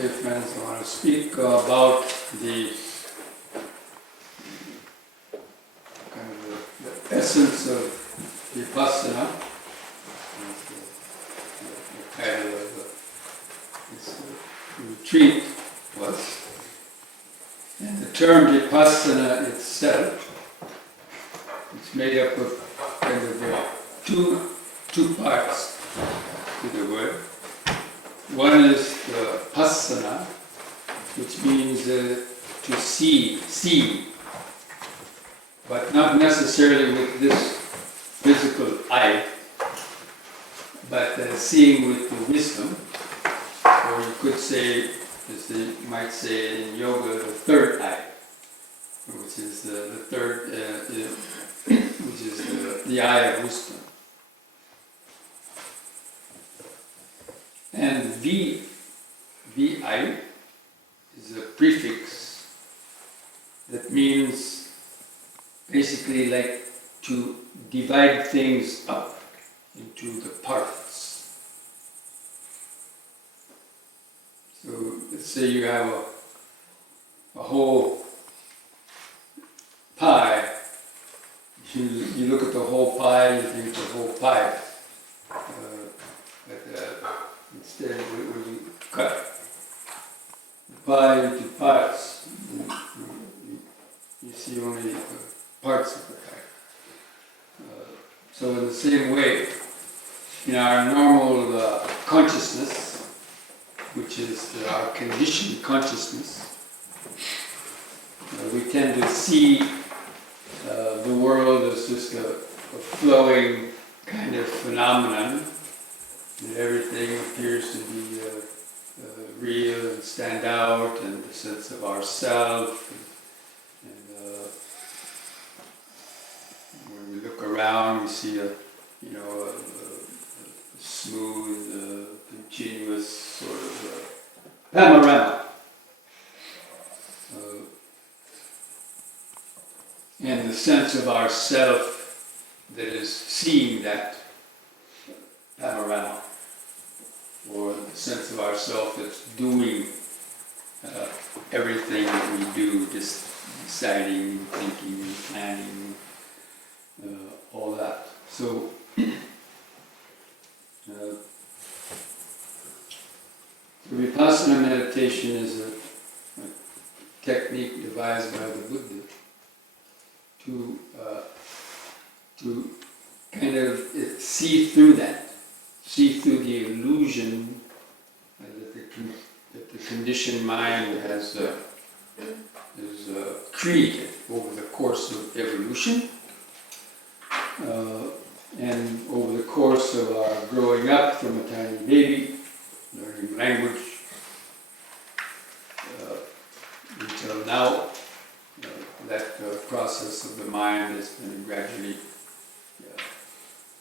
Dear friends, I want to speak about the kind of the essence of vipassana. That's the title of this retreat was. And the term vipassana itself, it's made up of kind of two parts to the word. One is the passana, which means to see, but not necessarily with this physical eye, but seeing with the wisdom, or you could say, as they might say in yoga, the third eye, which is the third, which is the eye of wisdom. And vi is a prefix that means basically like to divide things up into the parts. So let's say you have a whole pie. You look at the whole pie, you think it's a whole pie. Instead, when you cut the pie into parts, you see only parts of the pie. So in the same way, in our normal consciousness, which is our conditioned consciousness, we tend to see the world as just a flowing kind of phenomenon. And everything appears to be real and stand out, and the sense of ourself. And when we look around, we see a smooth, continuous sort of panorama. And the sense of ourself that is seeing that panorama, or the sense of ourself that's doing everything that we do, just deciding, thinking, planning, all that. So, vipassana meditation is a technique devised by the Buddha to kind of see through that. See through the illusion that the conditioned mind has created over the course of evolution, and over the course of our growing up from a tiny baby, learning language, until now. That process of the mind has been gradually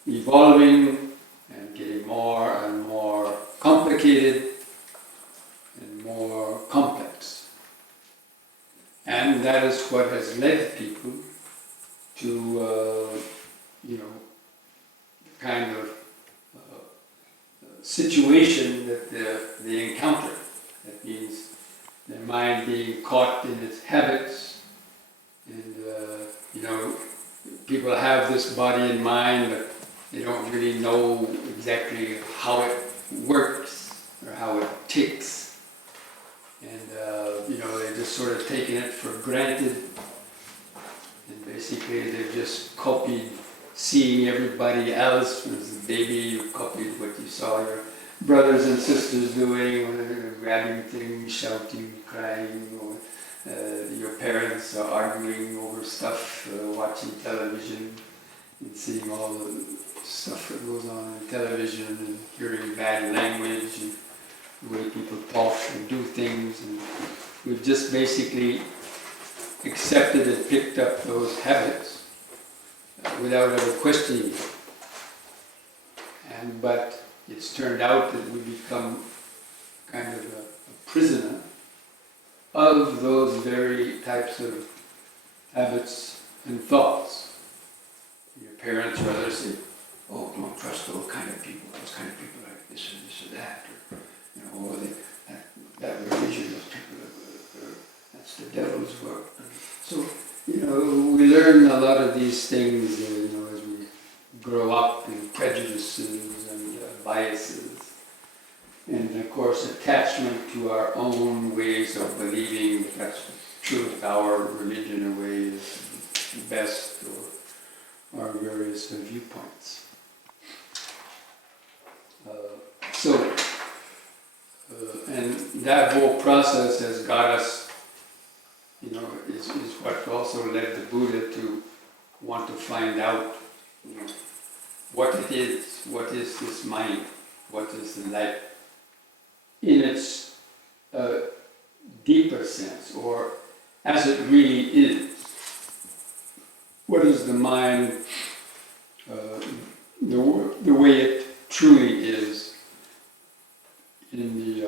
evolving and getting more and more complicated and more complex. And that is what has led people to, the kind of situation that they encounter. That means their mind being caught in its habits, and people have this body and mind, but they don't really know exactly how it works or how it ticks. And, they're just sort of taking it for granted. And basically they've just copied seeing everybody else. As a baby, you copied what you saw your brothers and sisters doing, or they're grabbing things, shouting, crying, or your parents are arguing over stuff, watching television, and seeing all the stuff that goes on in television, and hearing bad language, and the way people talk and do things. And we've just basically accepted and picked up those habits without ever questioning them. But it's turned out that we become kind of a prisoner of those very types of habits and thoughts. Your parents or others say, "Oh, don't trust those kind of people. Those kind of people are this or this or that." Or, that lot of these things, as we grow up in prejudices and biases. And of course, attachment to our own ways of believing that that's the truth, our religion or way is best, or our various viewpoints. And that whole process has got us, is what also led the Buddha to want to find out, what it is, what is this mind, what is the life, in its deeper sense, or as it really is. What is the mind, the way it truly is in the,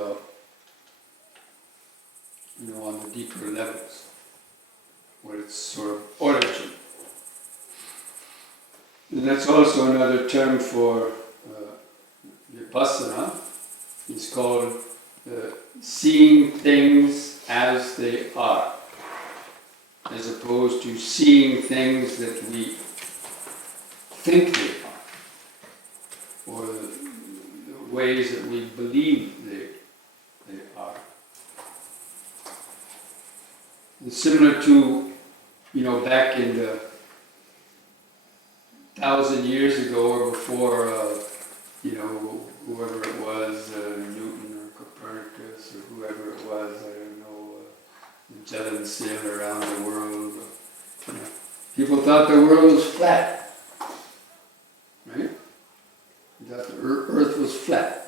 on the deeper levels, what its sort of origin. And that's also another term for vipassana. It's called seeing things as they are, as opposed to seeing things that we think they are, or the ways that we believe they are. And similar to, back in the 1,000 years ago or before, whoever it was, Newton or Copernicus or whoever it was, I don't know, Magellan sailed around the world. People thought the world was flat, right? They thought the earth was flat.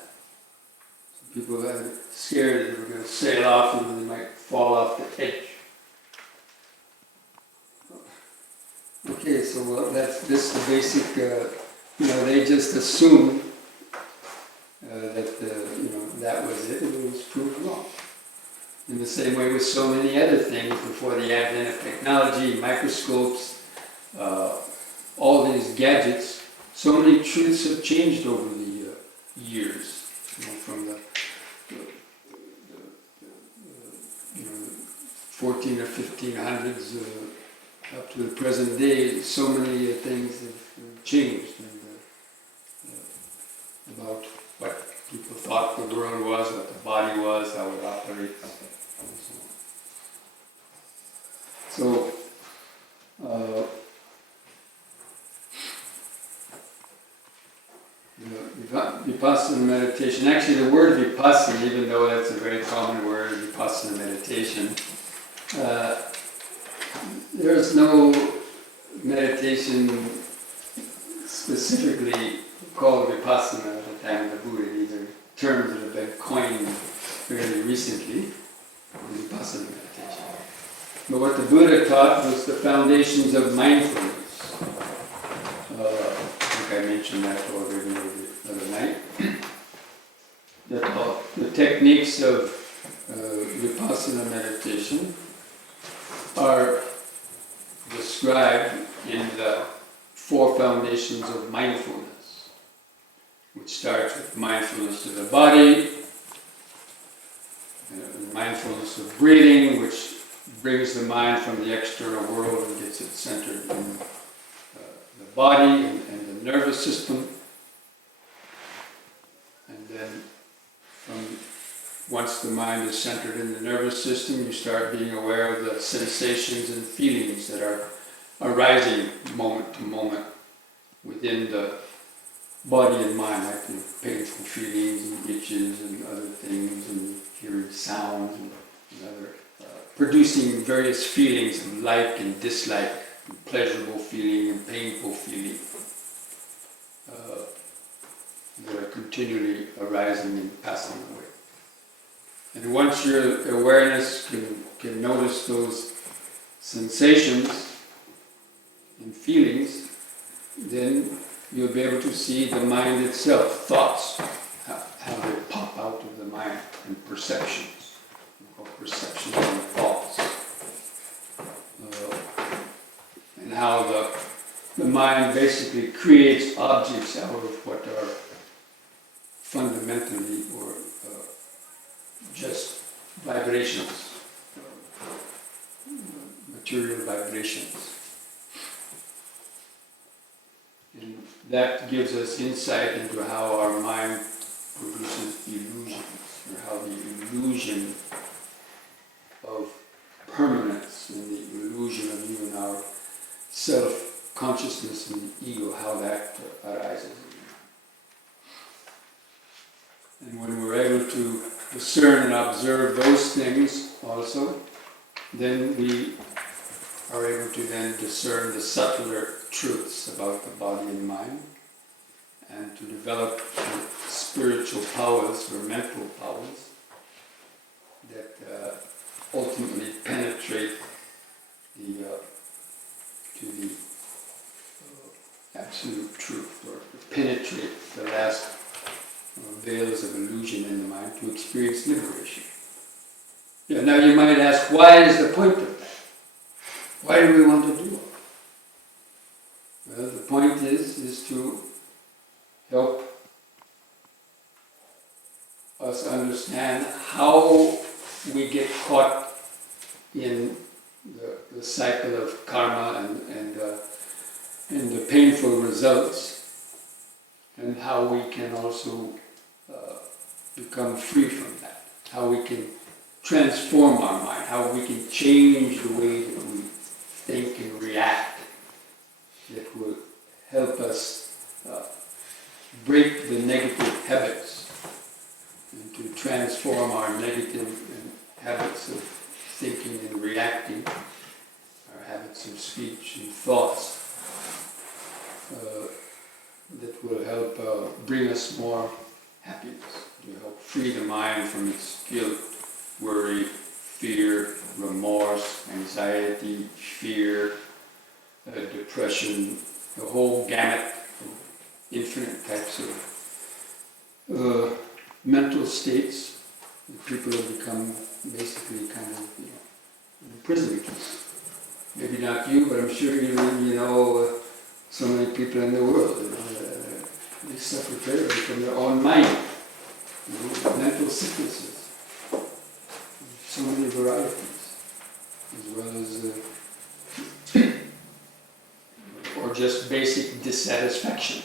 So people got scared that they were going to sail off and they might fall off the edge. Okay, so that's this the basic, they just assumed that, that was it, and it was proved wrong. In the same way with so many other things before the advent of technology, microscopes, all these gadgets, so many truths have changed over the years, from the 14 or 1500s up to the present day. So many things have changed about what people thought the world was, what the body was, how it operates, and so on. Vipassana meditation, actually the word vipassana, even though that's a very common word, vipassana meditation, there's no meditation specifically called vipassana at the time of the Buddha. These are terms that have been coined fairly recently, vipassana meditation. But what the Buddha taught was the foundations of mindfulness. I think I mentioned that already the other night. The techniques of vipassana meditation are described in the 4 foundations of mindfulness, which starts with mindfulness of the body, mindfulness of breathing, which brings the mind from the external world and gets it centered in the body and the nervous system. And then once the mind is centered in the nervous system, you start being aware of the sensations and feelings that are arising moment to moment within the body and mind, like painful feelings and itches and other things, and hearing sounds and other, producing various feelings of like and dislike, and pleasurable feeling and painful feeling that are continually arising and passing away. And once your awareness can notice those sensations and feelings, then you'll be able to see the mind itself, thoughts, how they pop out of the mind, and perceptions, perceptions and thoughts, and how the mind basically creates objects out of what are fundamentally or just vibrations, material vibrations. that gives us insight into how our mind produces illusions, or how the illusion of permanence and the illusion of even our self-consciousness and the ego, how that arises. And when we're able to discern and observe those things also, then we are able to then discern the subtler truths about the body and mind, and to develop spiritual powers or mental powers that ultimately penetrate to the absolute truth, or penetrate the last veils of illusion in the mind to experience liberation. Yeah, now you might ask, why is the point of that? Why do we want to do it? Well, the point is to help us understand how we get caught in the cycle of karma and the painful results, and how we can also become free from that, how we can transform our mind, how we can change the way that we think and react, that will help us break the negative habits and to transform our negative habits of thinking and reacting, our habits of speech and thoughts, that will help bring us more happiness, to help free the mind from its guilt, worry, fear, remorse, anxiety, fear, depression, the whole gamut of infinite types of mental states that people have become basically kind of, imprisoned. Maybe not you, but I'm sure you know so many people in the world. They suffer terribly from their own mind, mental sicknesses, so many varieties, as well as or just basic dissatisfaction,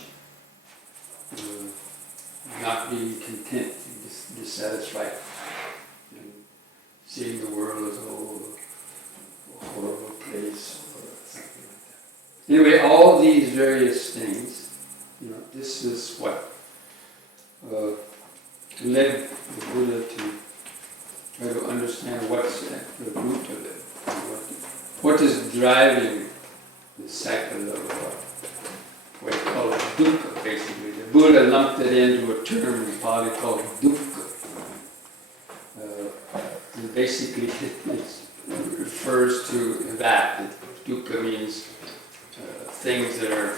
not being content, dissatisfied, and seeing the world as a horrible place or something like that. Anyway, all these various things, this is what led the Buddha to try to understand what's at the root of it, what is driving the cycle of what he called dukkha, basically. The Buddha lumped it into a term in Pali called dukkha. And basically it refers to that. Dukkha means things that are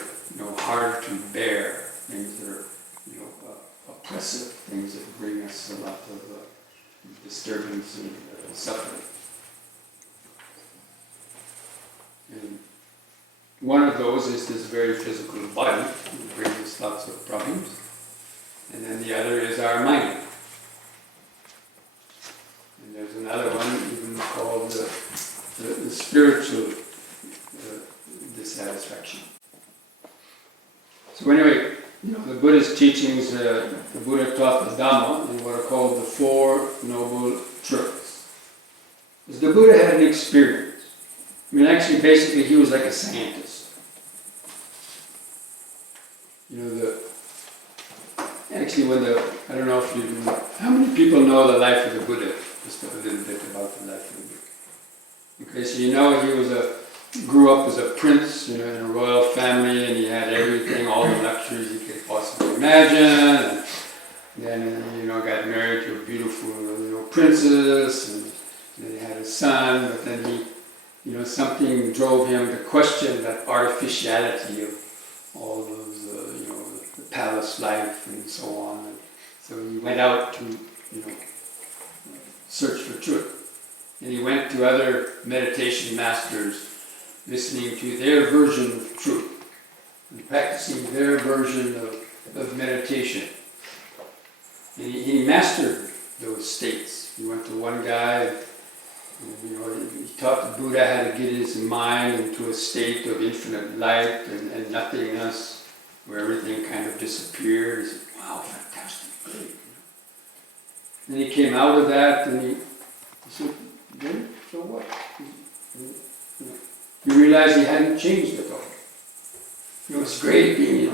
hard to bear, things that are oppressive, things that bring us a lot of disturbance and suffering. And one of those is this very physical body, that brings us lots of problems. And then the other is our mind. And there's another one even called the spiritual dissatisfaction. So anyway, the Buddha's teachings, the Buddha taught the Dhamma in what are called the Four Noble Truths. Because the Buddha had an experience. Actually, basically, he was like a scientist. I don't know if you know, how many people know the life of the Buddha? Just a little bit about the life of the Buddha. Okay, so he grew up as a prince, in a royal family, and he had everything, all the luxuries he could possibly imagine. And then, got married to a beautiful, princess, and then he had a son, but then something drove him to question that artificiality of all those, the palace life and so on. And so he went out to, search for truth. And he went to other meditation masters, listening to their version of truth, and practicing their version of meditation. And he mastered those states. He went to one guy, and, he taught the Buddha how to get his mind into a state of infinite light and nothingness, where everything kind of disappeared. He said, wow, fantastic, great. Then he came out of that and he said, then, so what? He realized he hadn't changed at all. It was great being,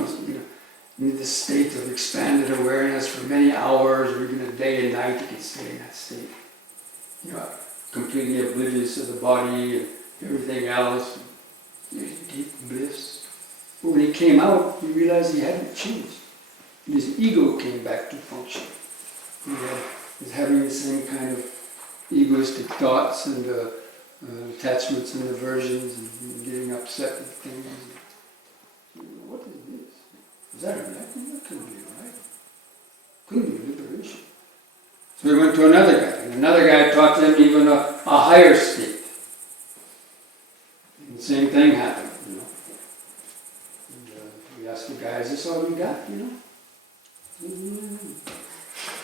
in this state of expanded awareness for many hours, or even a day and night. You could stay in that state. Completely oblivious of the body and everything else. Deep bliss. But when he came out, he realized he hadn't changed. And his ego came back to function. He was having the same kind of egoistic thoughts and attachments and aversions and getting upset with things. What is this? Is that enlightenment? That couldn't be right. Couldn't be liberation. So he went to another guy, and another guy taught him even a higher state. And the same thing happened, And we asked the guy, is this all you got, He said, yeah.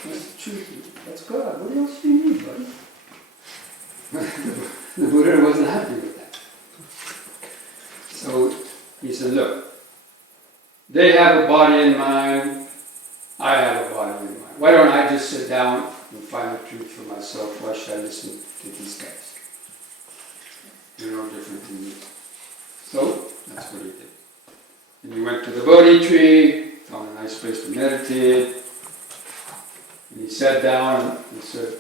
That's the truth. That's God. What else do you need, buddy? The Buddha wasn't happy with that. So he said, look, they have a body and mind, I have a body and mind. Why don't I just sit down and find the truth for myself? Why should I listen to these guys? They're no different than me. So, that's what he did. And he went to the Bodhi tree, found a nice place to meditate, and he sat down and said,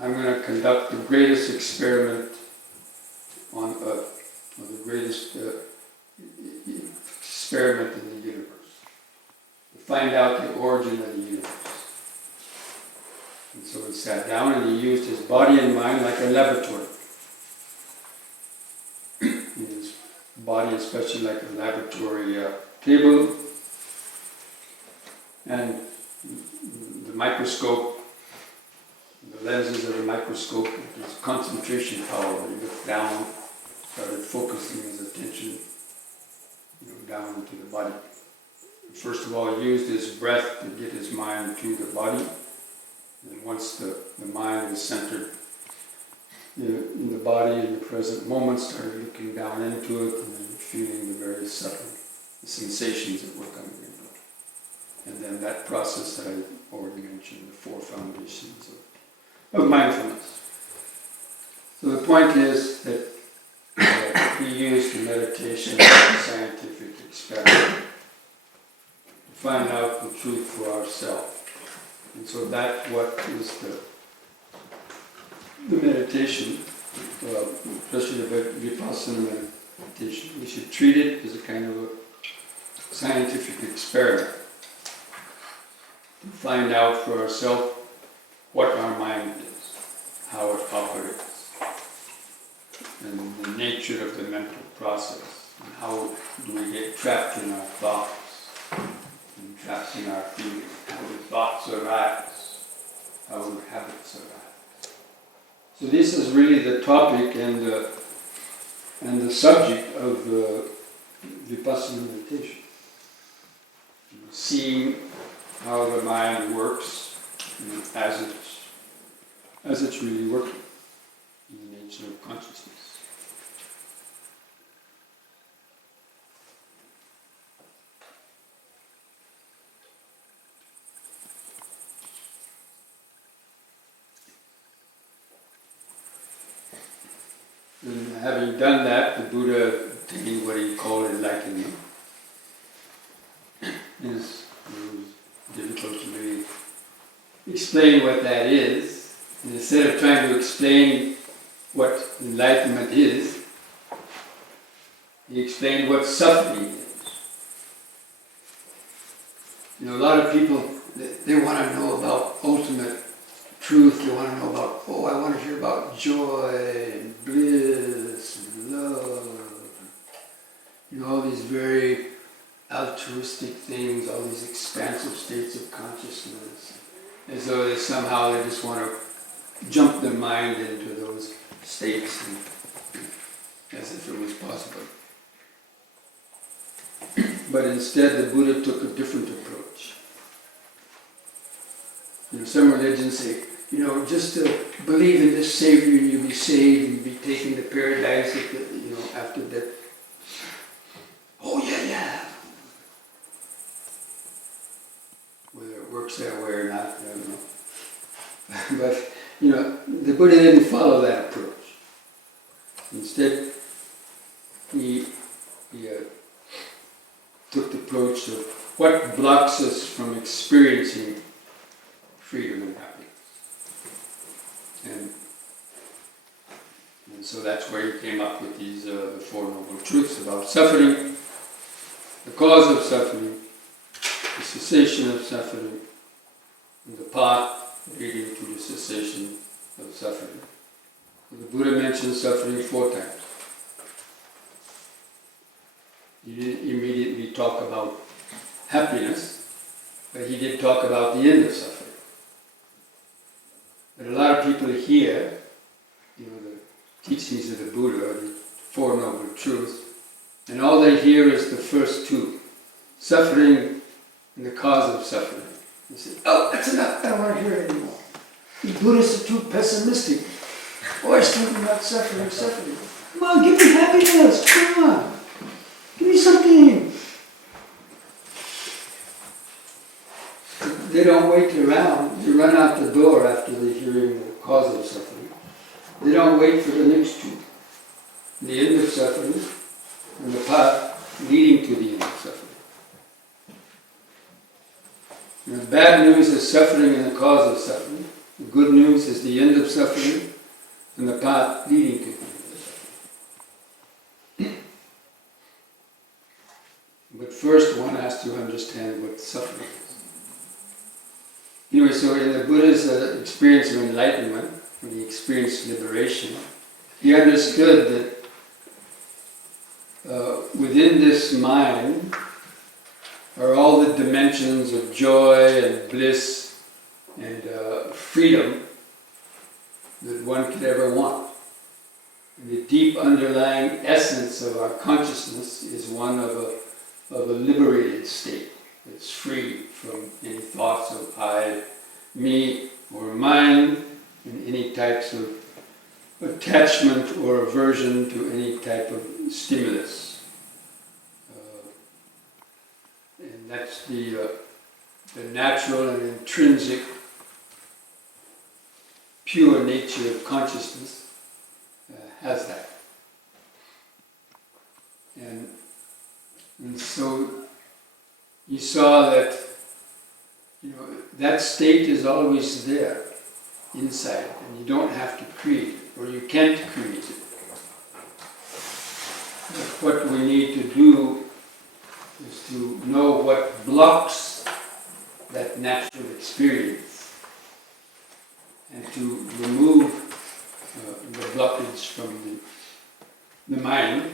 I'm going to conduct the greatest experiment on earth, or the greatest experiment in the universe. To find out the origin of the universe. And so he sat down and he used his body and mind like a laboratory. His body especially like a laboratory table. And the microscope, the lenses of the microscope, his concentration power. He looked down, started focusing his attention down into the body. First of all, he used his breath to get his mind to the body. And once the mind was centered in the body in the present moment, started looking down into it and then feeling the very subtle sensations that were coming into it. And then that process that I already mentioned, the 4 foundations of mindfulness. So the point is that we use the meditation as a scientific experiment to find out the truth for ourselves. And so that's what is the meditation, especially the vipassana meditation. We should treat it as a kind of a scientific experiment to find out for ourselves what our mind is, how it operates, and the nature of the mental process, and how do we get trapped in our thoughts, and trapped in our feelings, how do thoughts arise, how do habits arise. So this is really the topic and the subject of vipassana meditation. Seeing how the mind works as it's really working in the nature of consciousness. And having done that, the Buddha attained what he called enlightenment. It was difficult to really explain what that is. And instead of trying to explain what enlightenment is, he explained what suffering is. A lot of people, they want to know about ultimate truth. They want to know about, I want to hear about joy and bliss and love. All these very altruistic things, all these expansive states of consciousness. As though they just want to jump their mind into those states as if it was possible. But instead the Buddha took a different approach. Some religions say, just to believe in this Savior and you'll be saved and you'll be taken to paradise after death. Oh yeah. But, the Buddha didn't follow that approach. Instead, he took the approach of what blocks us from experiencing freedom and happiness. And so that's where he came up with these the Four Noble Truths about suffering, the cause of suffering, the cessation of suffering, and the path leading to the cessation of suffering. The Buddha mentioned suffering 4 times. He didn't immediately talk about happiness, but he did talk about the end of suffering. But a lot of people hear, the teachings of the Buddha, the Four Noble Truths, and all they hear is the first 2, suffering and the cause of suffering. They say, oh, that's enough, I don't want to hear it anymore. You Buddhists are too pessimistic. Always talking about suffering. Come on, give me happiness, come on. Give me something. They don't wait around. They run out the door after they hearing the cause of suffering. They don't wait for the next 2. The end of suffering and the path leading to the end of suffering. And the bad news is suffering and the cause of suffering. The good news is the end of suffering and the path leading to the end of suffering. But first one has to understand what suffering is. So in the Buddha's experience of enlightenment, when he experienced liberation, he understood that within this mind are all the dimensions of joy and bliss and freedom that one could ever want. And the deep underlying essence of our consciousness is one of a liberated state that's free from any thoughts of I, me, or mine, and any types of attachment or aversion to any type of stimulus. And that's the natural and intrinsic pure nature of consciousness has that. And so you saw that that state is always there inside, and you don't have to create it, or you can't create it. But what we need to do is to know what blocks that natural experience, and to remove the blockage from the mind,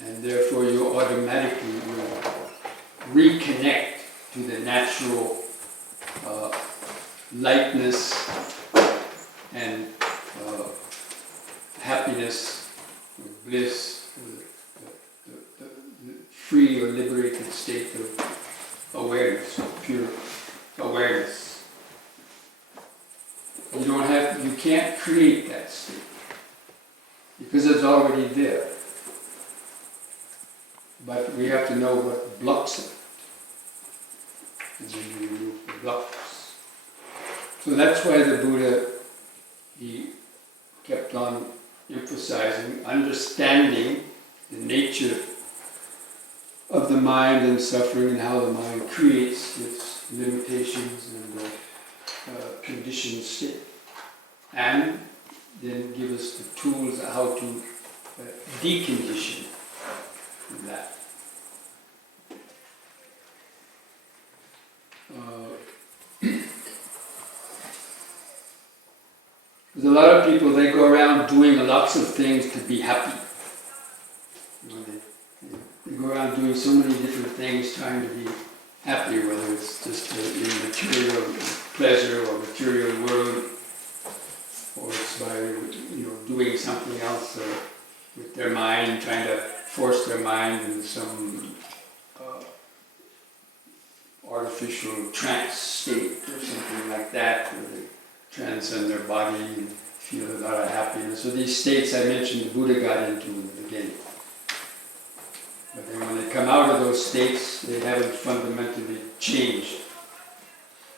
and therefore you automatically will reconnect to the natural lightness and happiness, bliss, the free or liberated state of awareness, pure awareness. You can't create that state because it's already there. But we have to know what blocks it. And then you remove the blocks. So that's why the Buddha, he kept on emphasizing understanding the nature of the mind and suffering and how the mind creates its limitations and conditioned state. And then give us the tools how to decondition that. There's a lot of people, they go around doing lots of things to be happy. They go around doing so many different things trying to be happy, whether it's just in material pleasure or material world, or it's by doing something else with their mind, trying to force their mind in some artificial trance state or something like that, where they transcend their body and feel a lot of happiness. So these states I mentioned the Buddha got into in the beginning. But then when they come out of those states, they haven't fundamentally changed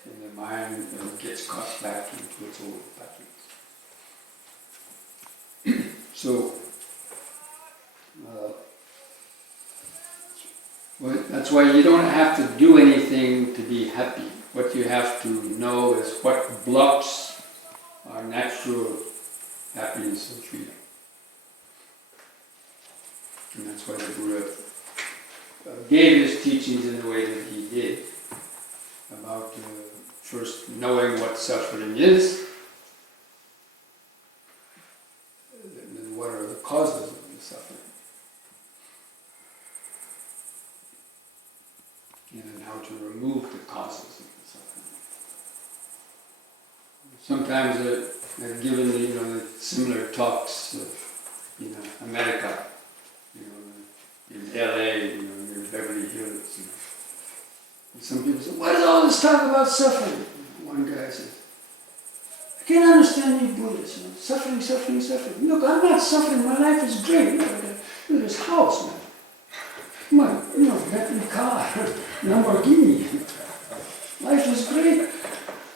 in the mind gets caught back into its old patterns. So, well, that's why you don't have to do anything to be happy. What you have to know is what blocks our natural happiness and freedom. And that's why the Buddha gave his teachings in the way that he did, about first knowing what suffering is, and then what are the causes of the suffering, and then how to remove the causes of the suffering. Sometimes I've given the similar talks in America, in LA, near Beverly Hills. And some people say, "What is all this talk about suffering?" One guy says, "I can't understand you Buddhists. Suffering, suffering, suffering. Look, I'm not suffering. My life is great. Look at this house, man. Come on, Bentley car, Lamborghini. Life is great.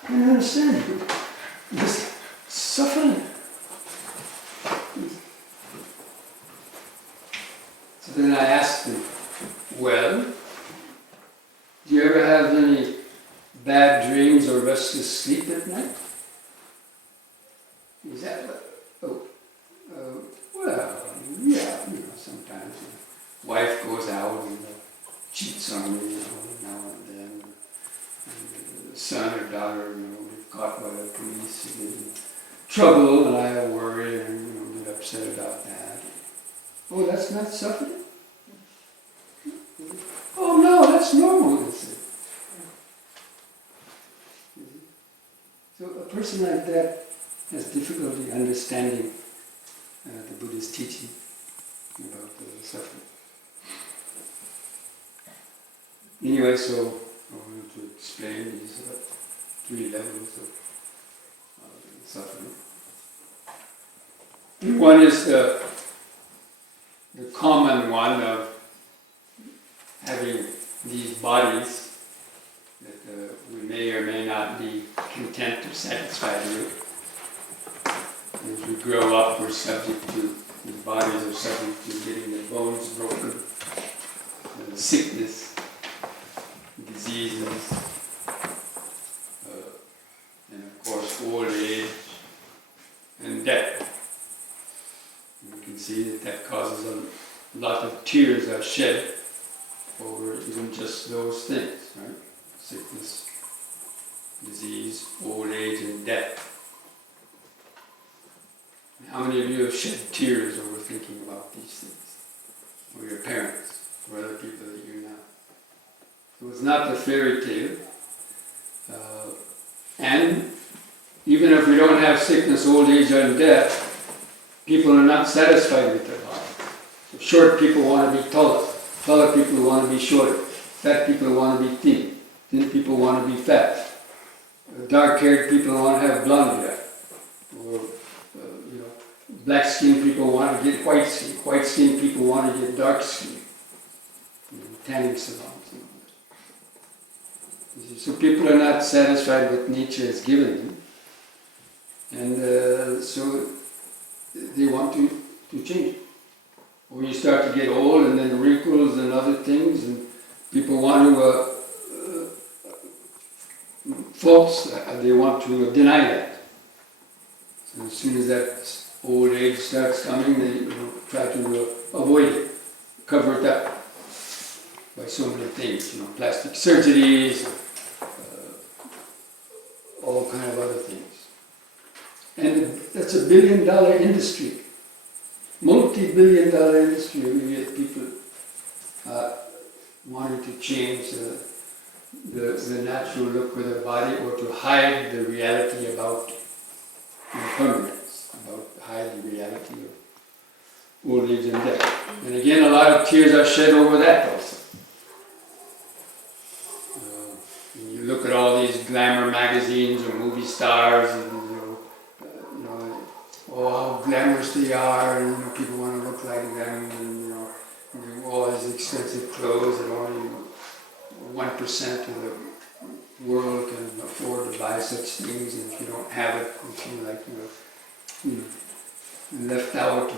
I can't understand you. This suffering." So then I asked him, "Well, do you ever have any bad dreams or restless sleep at night?" He said, well, yeah, sometimes. Wife goes out and cheats on me, now and then. And the son or daughter, get caught by the police and get in trouble, and I worry and get upset about that. "Oh, that's not suffering?" "Oh no, that's normal," they say. So a person like that has difficulty understanding the Buddha's teaching about the suffering. Anyway, so I wanted to explain these 3 levels of suffering. One is the common one of having these bodies that we may or may not be content or satisfied with. As we grow up, we're subject to, these bodies are subject to getting the bones broken, sickness, diseases, and of course old age and death. And you can see that causes a lot of tears are shed over even just those things, right? Sickness, disease, old age, and death. How many of you have shed tears over thinking about these things? Or your parents, or other people that you know? So it's not the fairy tale. And even if we don't have sickness, old age, and death, people are not satisfied with their body. So short people want to be taller. Taller people want to be shorter. Fat people want to be thin. Thin people want to be fat. Dark-haired people want to have blonde hair. Or, black-skinned people want to get white skin. White-skinned people want to get dark skin. Tanning salons and all that. So people are not satisfied with nature has given them. And so they want to change it. When you start to get old and then wrinkles and other things, and people want to they want to deny that. So as soon as that old age starts coming, they try to avoid it, cover it up by so many things, plastic surgeries, all kind of other things. And that's a billion-dollar industry. Multi-billion-dollar industry. We get people wanting to change the natural look of their body, or to hide the reality about impermanence, hide the reality of old age and death. And again, a lot of tears are shed over that also. You look at all these glamour magazines or movie stars, and how glamorous they are, and people want to look like them, and all these expensive clothes that only 1% of world can afford to buy such things, and if you don't have it, you feel like you're left out.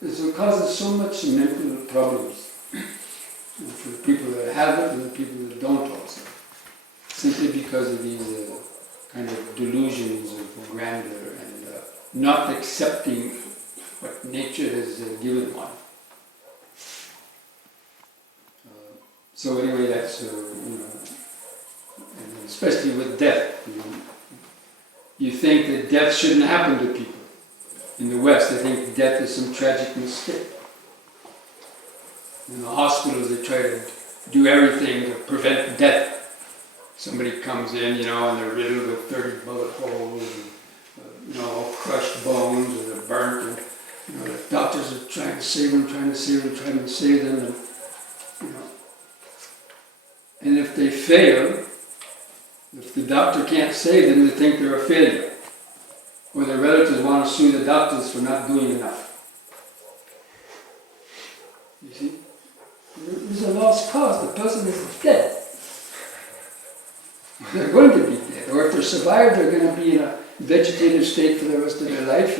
It causes so much mental problems for the people that have it and the people that don't also. Simply because of these kind of delusions of grandeur and not accepting what nature has given one. So anyway, that's, and especially with death. You think that death shouldn't happen to people. In the West, they think death is some tragic mistake. In the hospitals, they try to do everything to prevent death. Somebody comes in, and they're riddled with 30 bullet holes, and, crushed bones, or they're burnt, and, the doctors are trying to save them, trying to save them, and if they fail, if the doctor can't save them, they think they're a failure. Or their relatives want to sue the doctors for not doing enough. You see? There's a lost cause. The person is dead. They're going to be dead. Or if they're survived, they're going to be in a vegetative state for the rest of their life,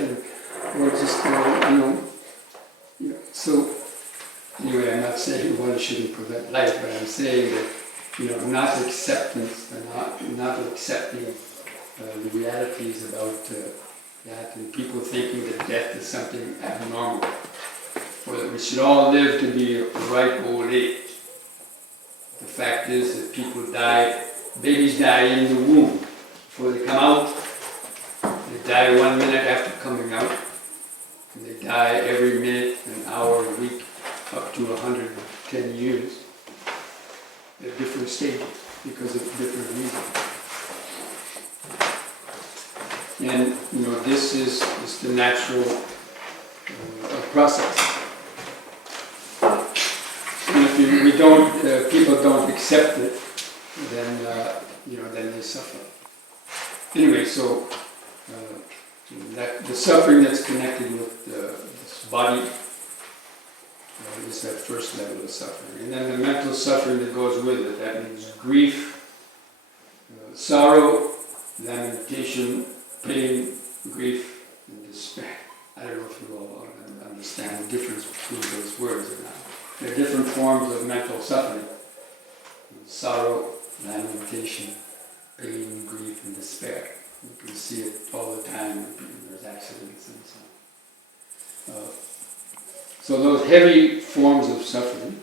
or just, So, anyway, I'm not saying one shouldn't prevent life, but I'm saying that, not acceptance, not accepting the realities about that, and people thinking that death is something abnormal, or that we should all live to be a ripe old age. The fact is that people die, babies die in the womb before they come out. They die 1 minute after coming out, and they die every minute, an hour, a week, up to 110 years at different stages because of different reasons. And this is the natural process. And if people don't accept it, then then they suffer. Anyway, so that the suffering that's connected with this body is that first level of suffering. And then the mental suffering that goes with it, that means grief, sorrow, lamentation, pain, grief, and despair. I don't know if you all understand the difference between those words or not. There are different forms of mental suffering. Sorrow, lamentation, pain, grief, and despair. You can see it all the time when there's accidents and so on. So those heavy forms of suffering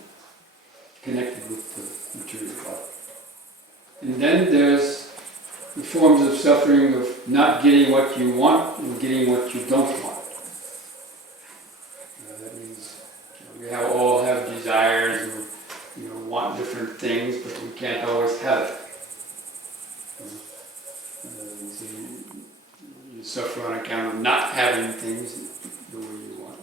connected with the material body. And then there's the forms of suffering of not getting what you want and getting what you don't want. That means we all have desires and want different things, but we can't always have it. So you suffer on account of not having things the way you want.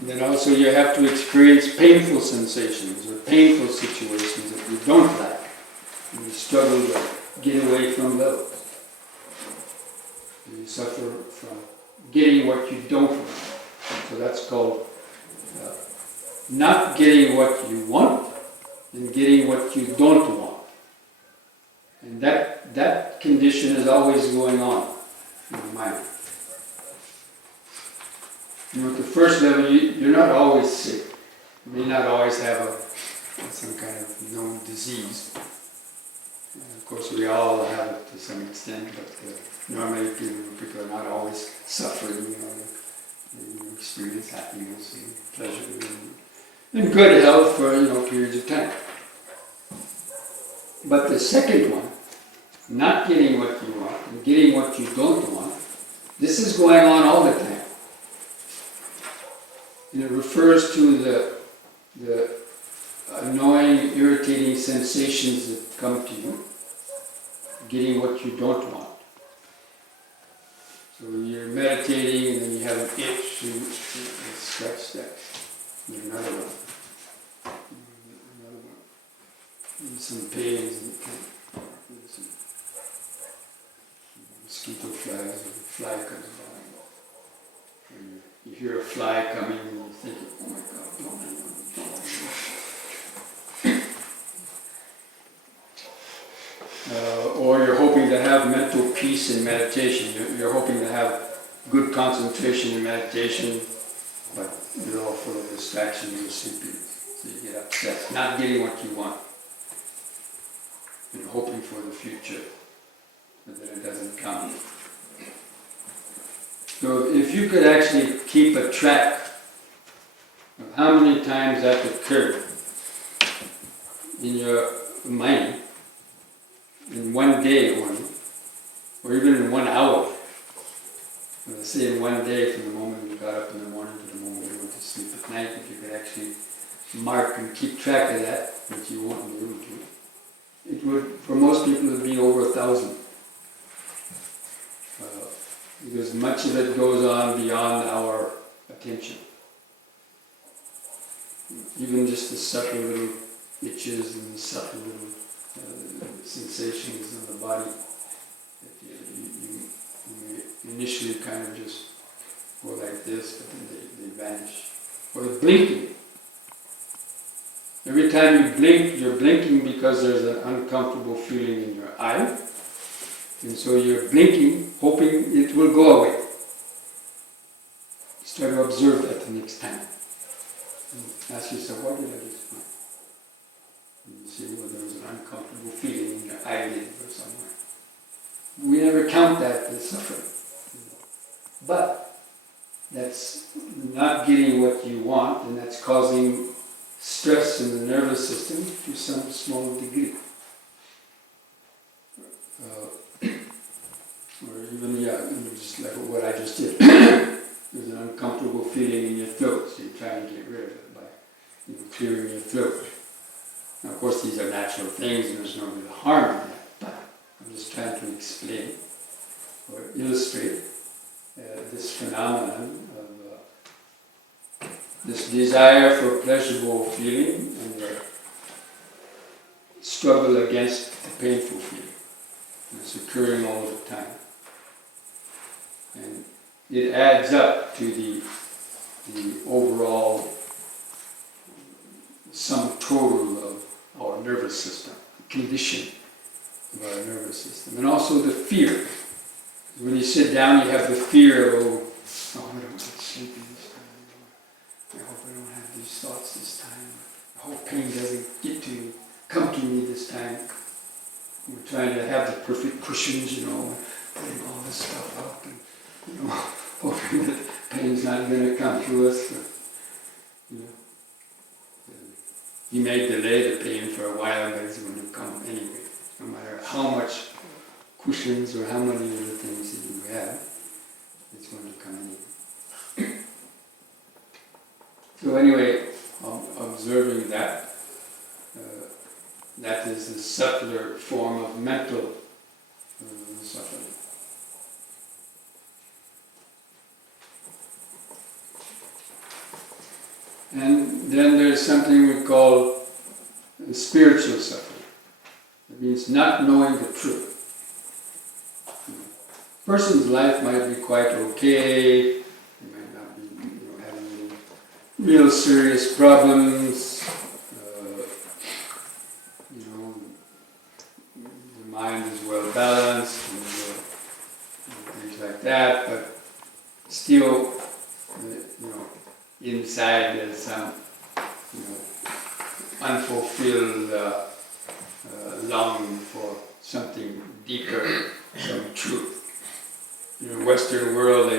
And then also you have to experience painful sensations or painful situations that you don't like. And you struggle to get away from those. You suffer from getting what you don't want. So that's called not getting what you want and getting what you don't want. And that condition is always going on in the mind. At the first level, you're not always sick. You may not always have some kind of known disease. Of course, we all have it to some extent, but normally people are not always suffering. They experience happiness and pleasure and good health for periods of time. But the second one, not getting what you want and getting what you don't want, this is going on all the time. And it refers to the annoying, irritating sensations that come to you, getting what you don't want. So you're meditating and then you have an itch and you scratch that. And another one. And some pains and some mosquito flies, or a fly comes by. And you hear a fly coming and you think, oh my God, don't. or you're hoping to have mental peace in meditation. You're hoping to have good concentration in meditation, but you're all full of distractions and sleepiness. So you get upset, not getting what you want. You're hoping for the future, but then it doesn't come. So if you could actually keep a track of how many times that occurred in your mind, in one day only, or even in 1 hour, let's say in one day from the moment you got up in the morning to the moment you went to sleep at night, if you could actually mark and keep track of that, which you won't be able to, it would, for most people, it would be over 1,000. Because much of it goes on beyond our attention. Even just the subtle little itches and the subtle little sensations in the body that you initially kind of just go like this, but then they vanish. Or the blinking. Every time you blink, you're blinking because there's an uncomfortable feeling in your eye. And so you're blinking, hoping it will go away. Just try to observe that the next time. And ask yourself, what did I just do? And see whether there was an uncomfortable feeling in your eyelid or somewhere. We never count that as suffering. But that's not getting what you want, and that's causing stress in the nervous system to some small degree. Or even, just like what I just did. There's an uncomfortable feeling in your throat, so you're trying to get rid of it by clearing your throat. Now, of course, these are natural things and there's no real harm in that, but I'm just trying to explain or illustrate this phenomenon of this desire for pleasurable feeling and the struggle against the painful feeling. It's occurring all the time. And it adds up to the overall sum total of our nervous system, the condition of our nervous system. And also the fear. When you sit down, you have the fear of, I don't get sleepy this time. I hope I don't have these thoughts this time. I hope pain doesn't come to me this time. We're trying to have the perfect cushions, putting all this stuff up and, hoping that pain's not going to come to us. You may delay the pain for a while, but it's going to come anyway. No matter how much cushions or how many other things that you have, it's going to come anyway. So anyway, observing that, that is the subtler form of mental suffering. And then there's something we call spiritual suffering. It means not knowing the truth. A person's life might be quite okay, they might not be having any real serious problems, the mind is well balanced and things like that, but still, inside there's some, unfulfilled longing for something deeper, some truth. In the Western world,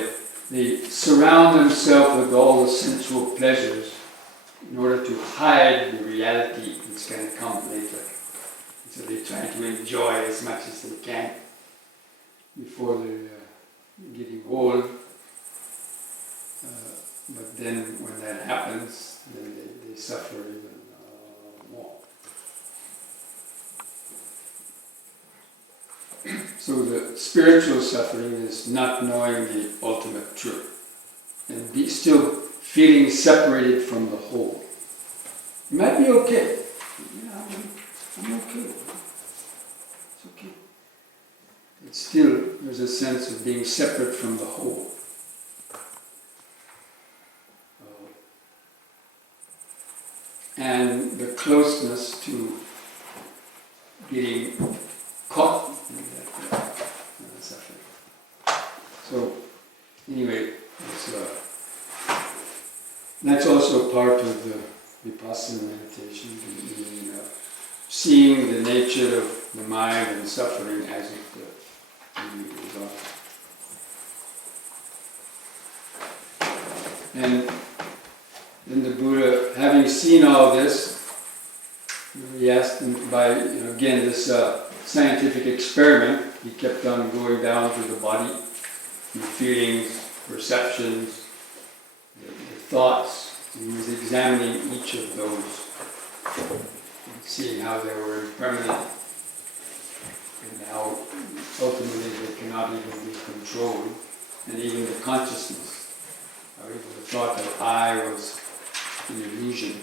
they surround themselves with all the sensual pleasures in order to hide the reality that's going to come later. So they try to enjoy as much as they can before they're getting old. But then when that happens, then they suffer even more. So the spiritual suffering is not knowing the ultimate truth and still feeling separated from the whole. You might be okay. I'm okay. It's okay. But still, there's a sense of being separate from the whole. And the closeness to getting caught in So anyway, that's also part of the vipassana meditation, seeing the nature of the mind and suffering as it really is often. And then the Buddha, having seen all this, he asked him by, again, this scientific experiment, he kept on going down to the body, the feelings, perceptions, the thoughts. He was examining each of those, and seeing how they were impermanent, and how ultimately they cannot even be controlled, and even the consciousness. Even the thought that I was an illusion.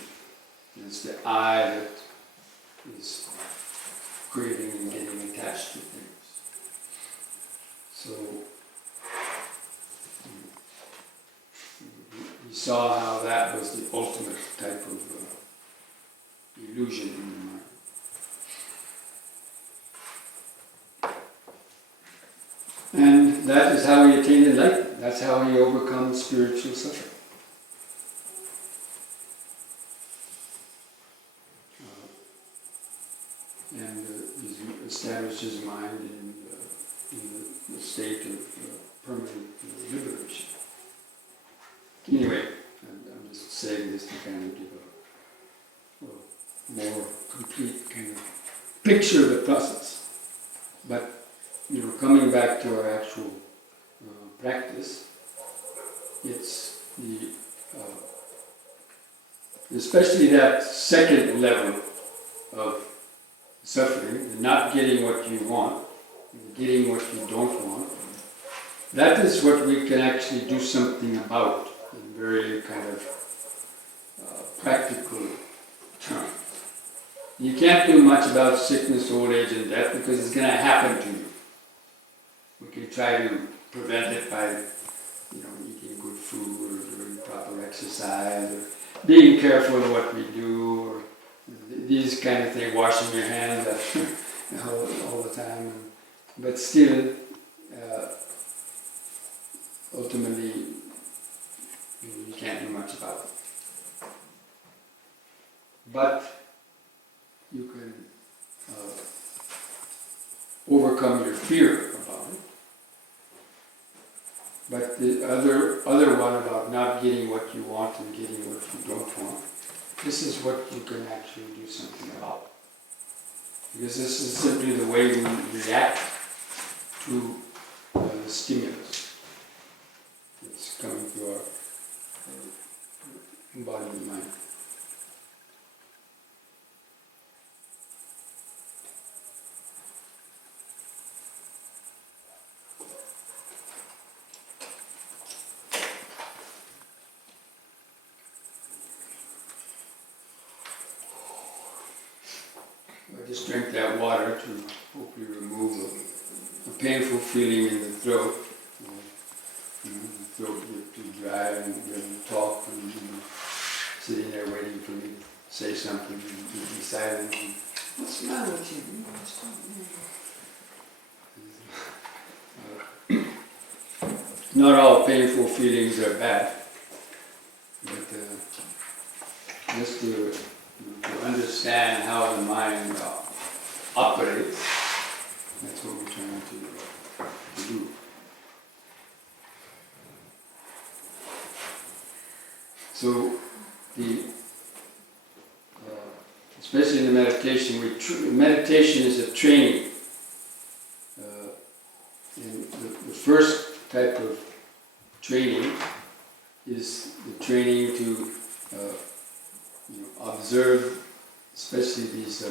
It's the I that is creating and getting attached to things. So he saw how that was the ultimate type of illusion in the mind. And that is how he attained enlightenment. That's how he overcomes spiritual suffering. And he established his mind in the state of permanent liberation. Anyway, I'm just saying this to kind of give a more complete kind of picture of the process. But coming back to our actual practice, it's the especially that second level of suffering, the not getting what you want, and getting what you don't want. That is what we can actually do something about in very kind of practical terms. You can't do much about sickness, old age, and death because it's going to happen to you. We can try to prevent it by, eating good food or doing proper exercise or being careful of what we do or these kind of things, washing your hands all the time. But still, ultimately, you can't do much about it. But you can overcome your fear about it. But the other one about not getting what you want and getting what you don't want, this is what you can actually do something about. Because this is simply the way we react to the stimulus that's coming through our body and mind. Just drink that water to hopefully remove a painful feeling in the throat. The throat gets too dry and you don't talk, and you're sitting there waiting for me to say something and keeping silent. And, what's the matter with you? Not all painful feelings are bad, but just to understand how the mind operates, that's what we're trying to do. So, especially in the meditation, meditation is a training. And the first type of training is the training to observe, especially these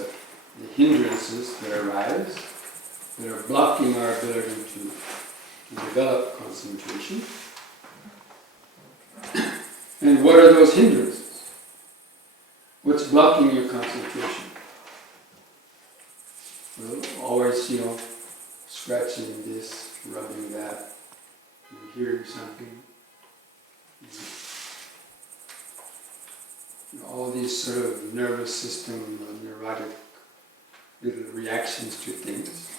the hindrances that arise, that are blocking our ability to develop concentration. And what are those hindrances? What's blocking your concentration? Well, always, scratching this, rubbing that, hearing something. All these sort of nervous system, neurotic little reactions to things.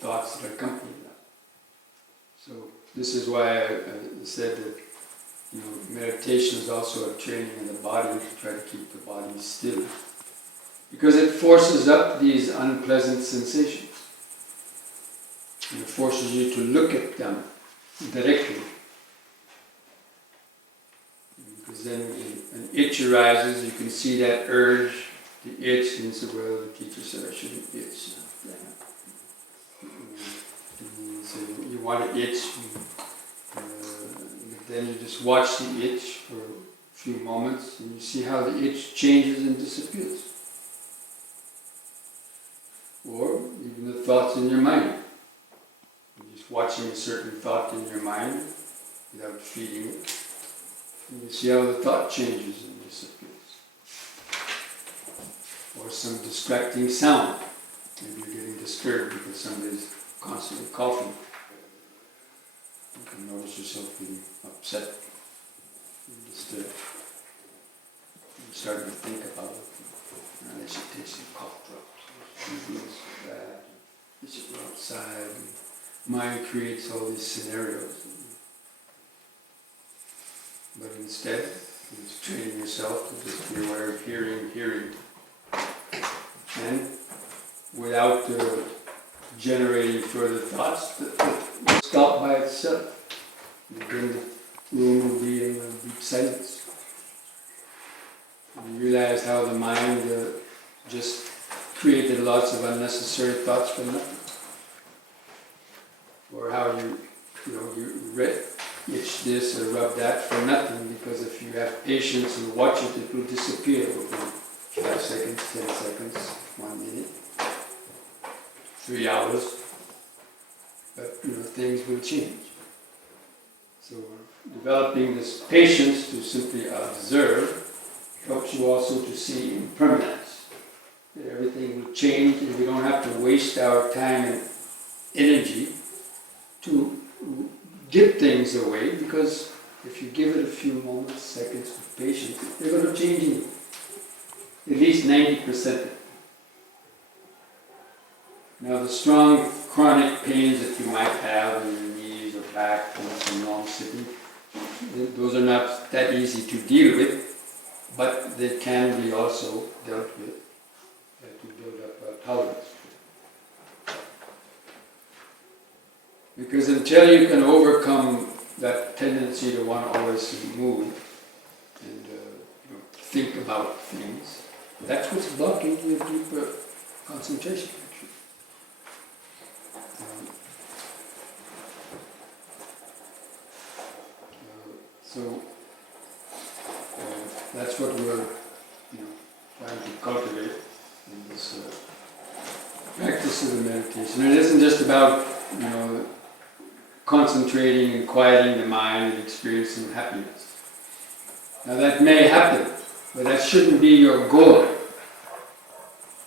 thoughts that accompany that. So this is why I said that meditation is also a training in the body to try to keep the body still. Because it forces up these unpleasant sensations. And it forces you to look at them directly. Because then when an itch arises, you can see that urge, the itch, and you say, well, the teacher said I shouldn't itch. So you want to itch, then you just watch the itch for a few moments, and you see how the itch changes and disappears. Or even the thoughts in your mind. You're just watching a certain thought in your mind without feeding it. And you see how the thought changes and disappears. Or some distracting sound. Maybe you're getting disturbed because somebody's constantly coughing. You can notice yourself getting upset and disturbed. You're starting to think about it. I should take some cough drops. You should go outside. Mind creates all these scenarios. But instead, it's training yourself to just be aware of hearing. And without generating further thoughts, it will stop by itself. Then the room will be in deep silence. And you realize how the mind just created lots of unnecessary thoughts for nothing. Or how you itch this or rub that for nothing, because if you have patience and watch it, it will disappear within 5 seconds, 10 seconds, 1 minute, 3 hours. But things will change. So developing this patience to simply observe helps you also to see impermanence. That everything will change, and we don't have to waste our time and energy to give things away, because if you give it a few moments, seconds of patience, they're going to change in you. At least 90%. Now the strong chronic pains that you might have in your knees or back from long sitting, those are not that easy to deal with, but they can be also dealt with to build up a tolerance. Because until you can overcome that tendency to want to always move and think about things, that's what's blocking your deeper concentration, actually. So that's what we're trying to cultivate in this practice of the meditation. It isn't just about concentrating and quieting the mind and experiencing happiness. Now that may happen, but that shouldn't be your goal.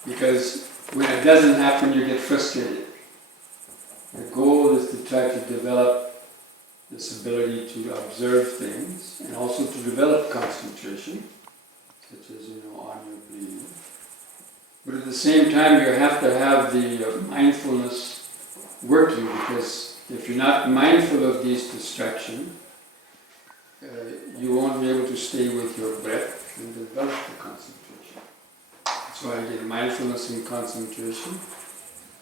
Because when it doesn't happen, you get frustrated. The goal is to try to develop this ability to observe things and also to develop concentration, such as on your breathing. But at the same time, you have to have the mindfulness working, because if you're not mindful of these distractions, you won't be able to stay with your breath and develop the concentration. That's why again, mindfulness and concentration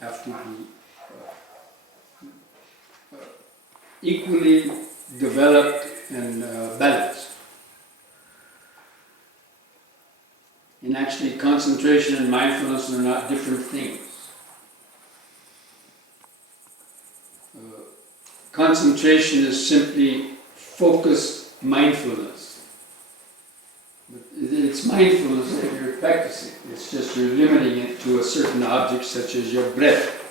have to be equally developed and balanced. And actually, concentration and mindfulness are not different things. Concentration is simply focused mindfulness. It's mindfulness that you're practicing. It's just you're limiting it to a certain object, such as your breath.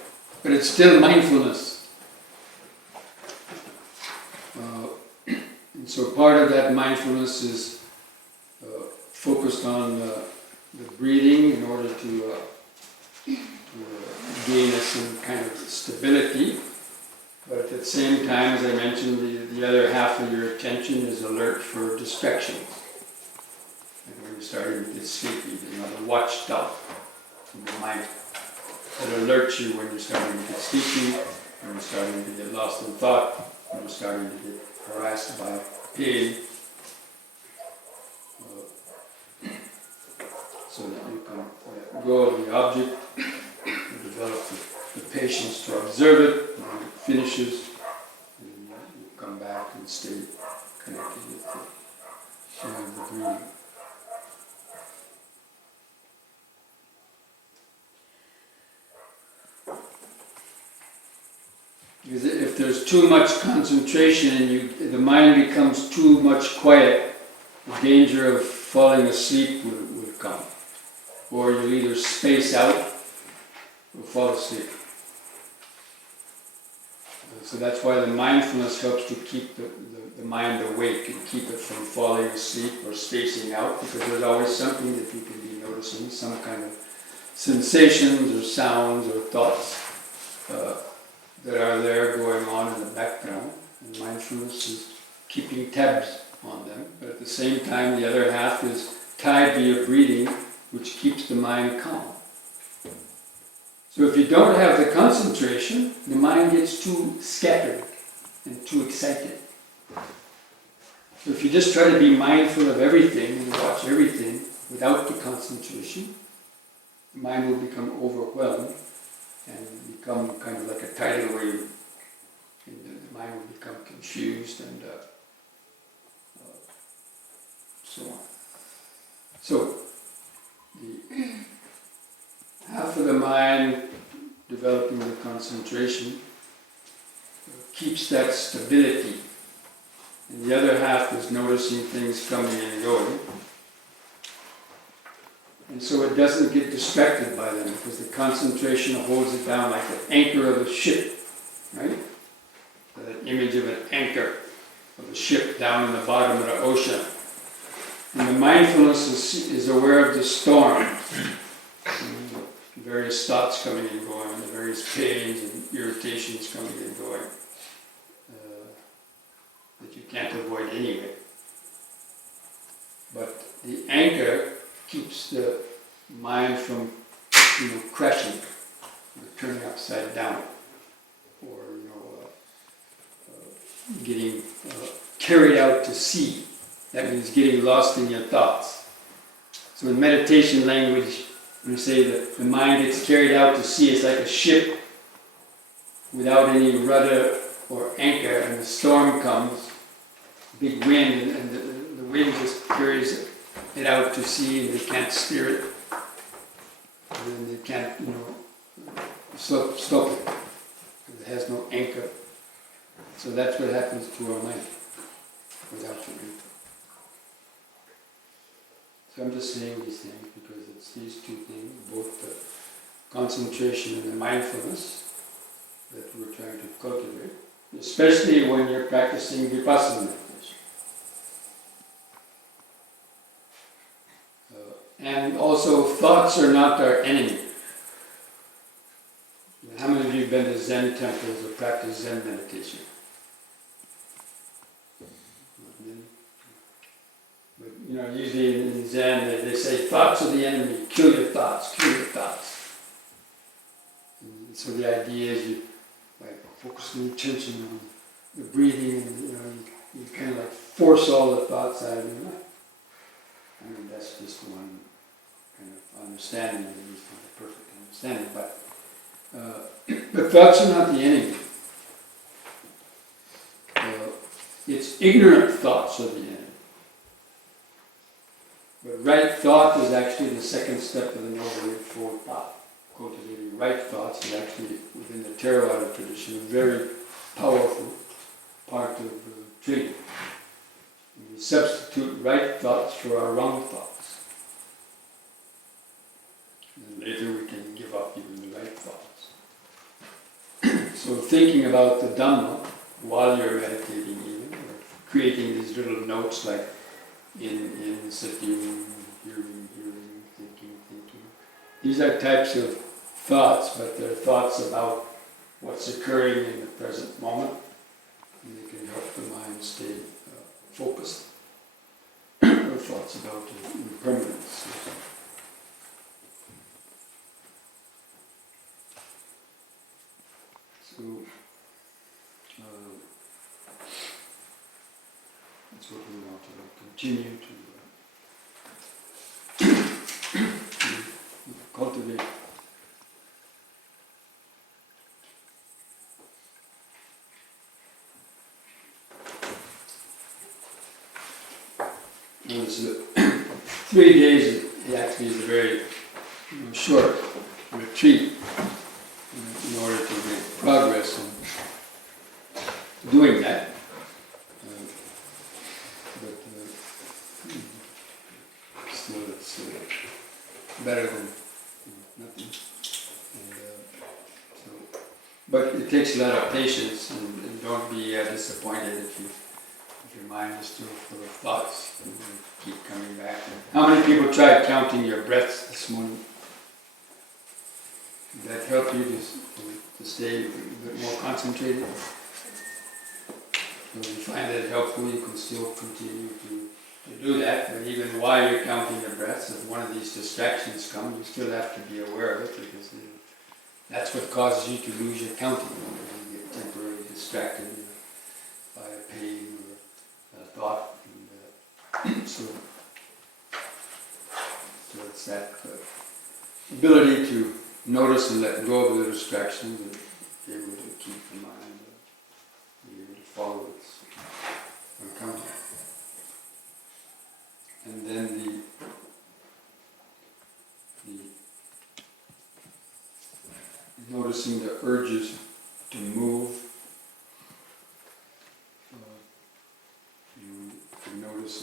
But it's still mindfulness. And so part of that mindfulness is focused on the breathing in order to gain some kind of stability. But at the same time, as I mentioned, the other half of your attention is alert for distractions. Like when you're starting to get sleepy, the watchdog from the mind. It alerts you when you're starting to get sleepy, when you're starting to get lost in thought, when you're starting to get harassed by pain, so that you can let go of the object and develop the patience to observe it. When it finishes, and you come back and stay connected with the breathing. Because if there's too much concentration and the mind becomes too much quiet, the danger of falling asleep would come. Or you'll either space out or fall asleep. So that's why the mindfulness helps to keep the mind awake and keep it from falling asleep or spacing out, because there's always something that you can be noticing, some kind of sensations or sounds or thoughts that are there going on in the background. And mindfulness is keeping tabs on them, but at the same time the other half is tied to your breathing, which keeps the mind calm. So if you don't have the concentration, the mind gets too scattered and too excited. So if you just try to be mindful of everything and watch everything without the concentration, the mind will become overwhelmed and become kind of like a tidal wave. And the mind will become confused and so on. So, the half of the mind developing the concentration keeps that stability, and the other half is noticing things coming and going. And so it doesn't get distracted by them, because the concentration holds it down like the anchor of a ship, right? That image of an anchor of a ship down in the bottom of the ocean. And the mindfulness is aware of the storm, the various thoughts coming and going, the various pains and irritations coming and going, that you can't avoid anyway. But the anchor keeps the mind from, crashing, or turning upside down, or getting carried out to sea. That means getting lost in your thoughts. So in meditation language, when you say that the mind gets carried out to sea, it's like a ship without any rudder or anchor, and the storm comes, big wind, and the wind just carries it out to sea, and they can't steer it, and they can't, stop it, because it has no anchor. So that's what happens to our mind without the anchor. So I'm just saying these things because it's these two things, both the concentration and the mindfulness that we're trying to cultivate, especially when you're practicing vipassana meditation. And also, thoughts are not our enemy. How many of you have been to Zen temples or practiced Zen meditation? But usually in Zen they say thoughts are the enemy, kill your thoughts, kill your thoughts. And so the idea is you focus your attention on the breathing, and you kind of force all the thoughts out of your mind. I mean, that's just one kind of understanding, maybe it's not a perfect understanding, but thoughts are not the enemy. It's ignorant thoughts are the enemy. But right thought is actually the second step of the Noble Eightfold Path. Cultivating right thoughts is actually, within the Theravada tradition, a very powerful part of training. We substitute right thoughts for our wrong thoughts. And later we can give up even the right thoughts. So thinking about the Dhamma while you're meditating even, or creating these little notes like in sitting, hearing, thinking. These are types of thoughts, but they're thoughts about what's occurring in the present moment, and they can help the mind stay focused. Or thoughts about impermanence. So that's what we want to continue to cultivate. And this is 3 days. It actually is a very short retreat in order to make progress in doing that. But still, it's better than nothing. And, so, but it takes a lot of patience, and don't be disappointed if your mind is still full of thoughts and you keep coming back. How many people tried counting your breaths this morning? Did that help you to stay a bit more concentrated? So if you find that helpful, you can still continue to do that, but even while you're counting your breaths, if one of these distractions comes, you still have to be aware of it, because that's what causes you to lose your counting. You get temporarily distracted by a pain or a thought. And, so it's that ability to notice and let go of the distractions and be able to keep the mind, be able to follow its counting. And then the noticing the urges to move. You notice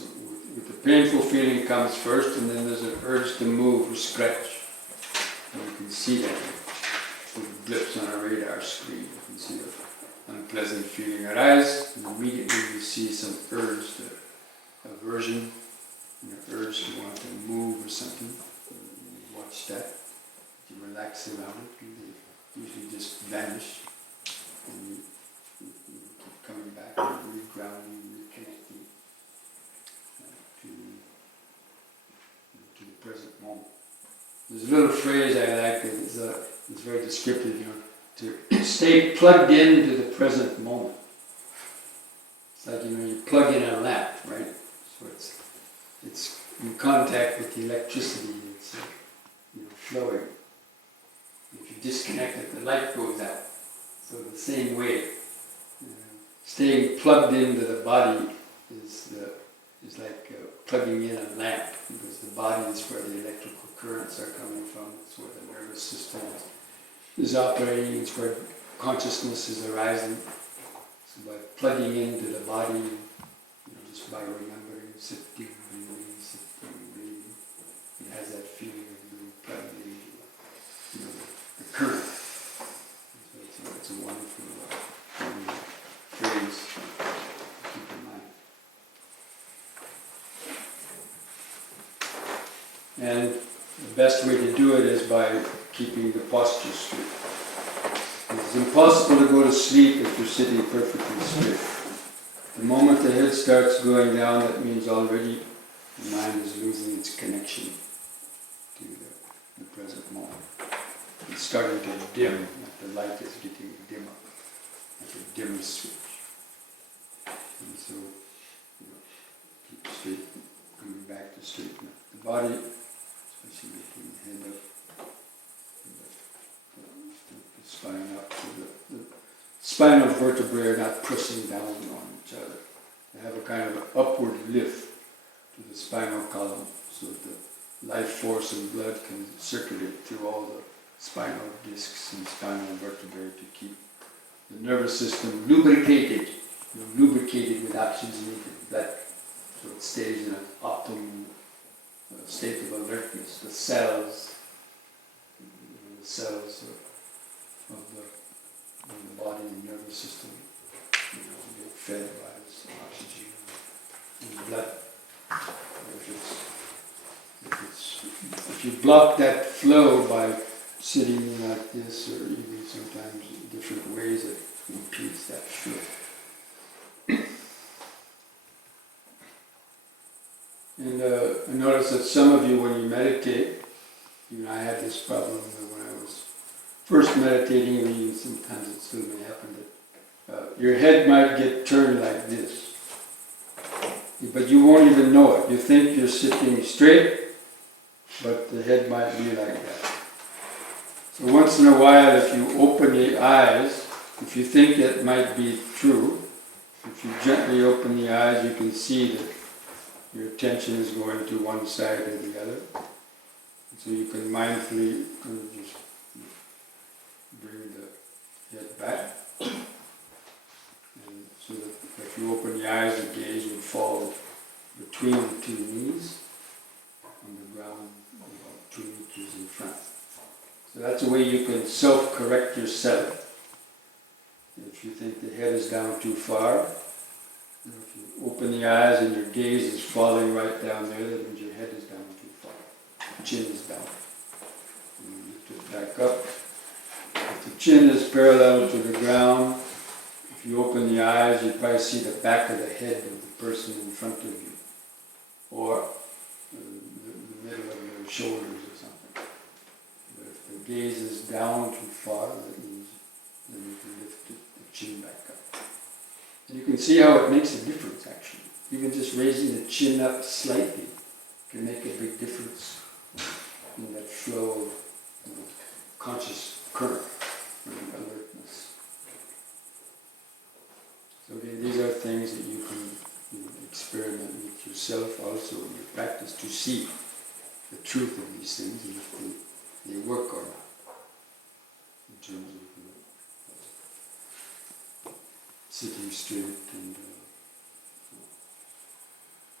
with the painful feeling comes first, and then there's an urge to move or stretch. And you can see that with blips on a radar screen. You can see the unpleasant feeling arise, and immediately you see some urge, the aversion, and the urge to want to move or something. You watch that. You relax around it, and they usually just vanish. And you keep coming back and regrounding, reconnecting to the present moment. There's a little phrase I like, it's very descriptive, to stay plugged into the present moment. It's like, you plug in a lamp, right? So it's in contact with the electricity, it's flowing. If you disconnect it, the light goes out. So the same way, staying plugged into the body is like plugging in a lamp, because the body is where the electrical currents are coming from. It's where the nervous system is operating. It's where consciousness is arising. So by plugging into the body, just by remembering sitting, breathing, it has that feeling of being plugged into the current. So it's a wonderful phrase to keep in mind. And the best way to do it is by keeping the posture straight. It's impossible to go to sleep if you're sitting perfectly straight. The moment the head starts going down, that means already the mind is losing its connection to the present moment. It's starting to dim, like the light is getting dimmer, like a dimmer switch. And so, keep straight, coming back to straighten up the body, especially lifting the head up, the spine up, so the spinal vertebrae are not pressing down on each other. They have a kind of an upward lift to the spinal column, so that the life force and blood can circulate through all the spinal discs and spinal vertebrae to keep the nervous system lubricated, lubricated with oxygenated blood, so it stays in an optimum state of alertness. The cells of the body and nervous system, get fed by this oxygen and blood. If you block that flow by sitting like this, or even sometimes different ways, it impedes that flow. And I notice that some of you, when you meditate, I had this problem when I was first meditating, or even sometimes it still may happen, that your head might get turned like this. But you won't even know it. You think you're sitting straight, but the head might be like that. So once in a while, if you open the eyes, if you think that might be true, if you gently open the eyes, you can see that your attention is going to one side or the other. So you can mindfully kind of just bring the head back. And so that if you open the eyes, the gaze would fall between the two knees on the ground about 2 meters in front. So that's a way you can self-correct yourself. If you think the head is down too far, if you open the eyes and your gaze is falling right down there, that means your head is down too far. Chin is down. And you lift it back up. If the chin is parallel to the ground, if you open the eyes, you probably see the back of the head of the person in front of you, or the middle of your shoulders or something. But if the gaze is down too far, that means then you can lift the chin back up. And you can see how it makes a difference, actually. Even just raising the chin up slightly can make a big difference in that flow of conscious current and alertness. So again, these are things that you can experiment with yourself also in your practice to see the truth of these things and if they work or not in terms of sitting straight and